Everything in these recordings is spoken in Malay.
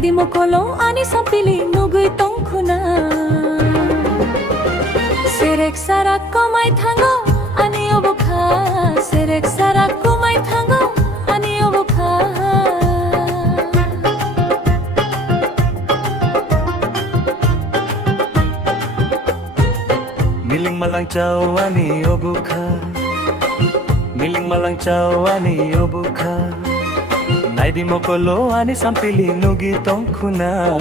di mo kolong ani sa pili nugoy tongkuna. Serek sarak komay thango ani obokha, serek sarak komay thango ani obokha. Miling malang chow ani obokha, miling malang chow ani obokha. Naidi mokolo ani sampili nugi tongkuna.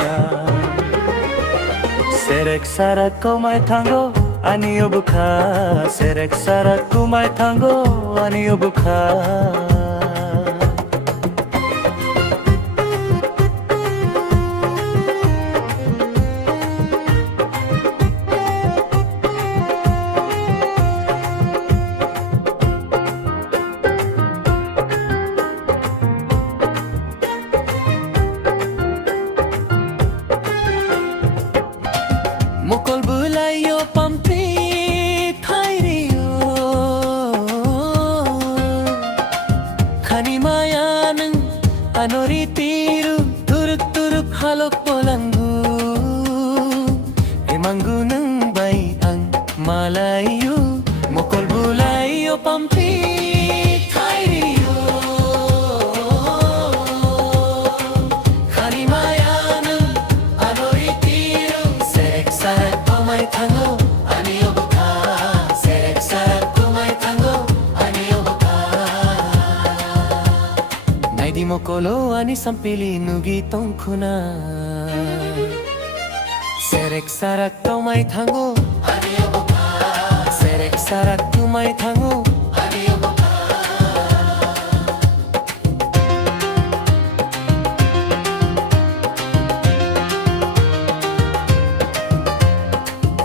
Serek sarak komay thango ani obokha, serek sarak komay thango ani obokha. Mokol bulayo pampi thairiyo khani mayanang anori tiru turuk turuk halok polangu emangu nang bai ang malayu mokol bulayo pampi thairiyo khani mayanang anori tiru serek sarak komay thango ani obokha, serek sarak komay thango ani obokha. Naidi mokolo ani sampili nugi tongkuna. Serek sarak komay thango ani obokha, serek sarak komay thango ani obokha.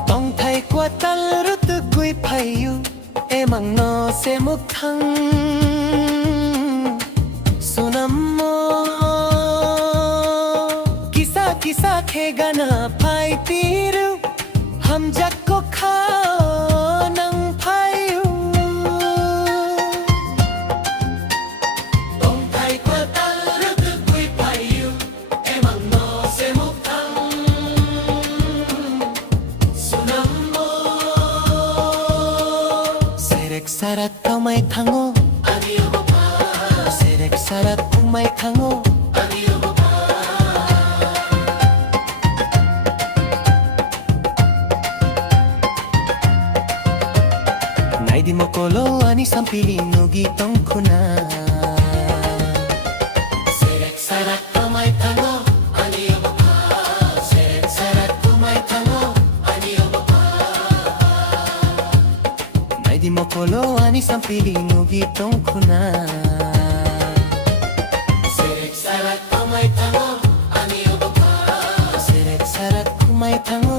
Tong thai kwa tal rut kui phayu emang no se muk thang sunam mo kisa kisa khe gana phai tiru ham jak ko khao nang phayu tong thai kwa tal rut kui phayu emang no se muk thang sunam mo serek sarak komay thango ani obokha, serek sarak komay thango ani obokha. Naidi mokolo ani sampili nugi tongkuna. Serek sarak komay thango ani obokha, serek sarak komay thango ani obokha. Naidi mokolo ani sampili nugi tongkuna. Serek sarak komay thango ani obokha, serek sarak komay thango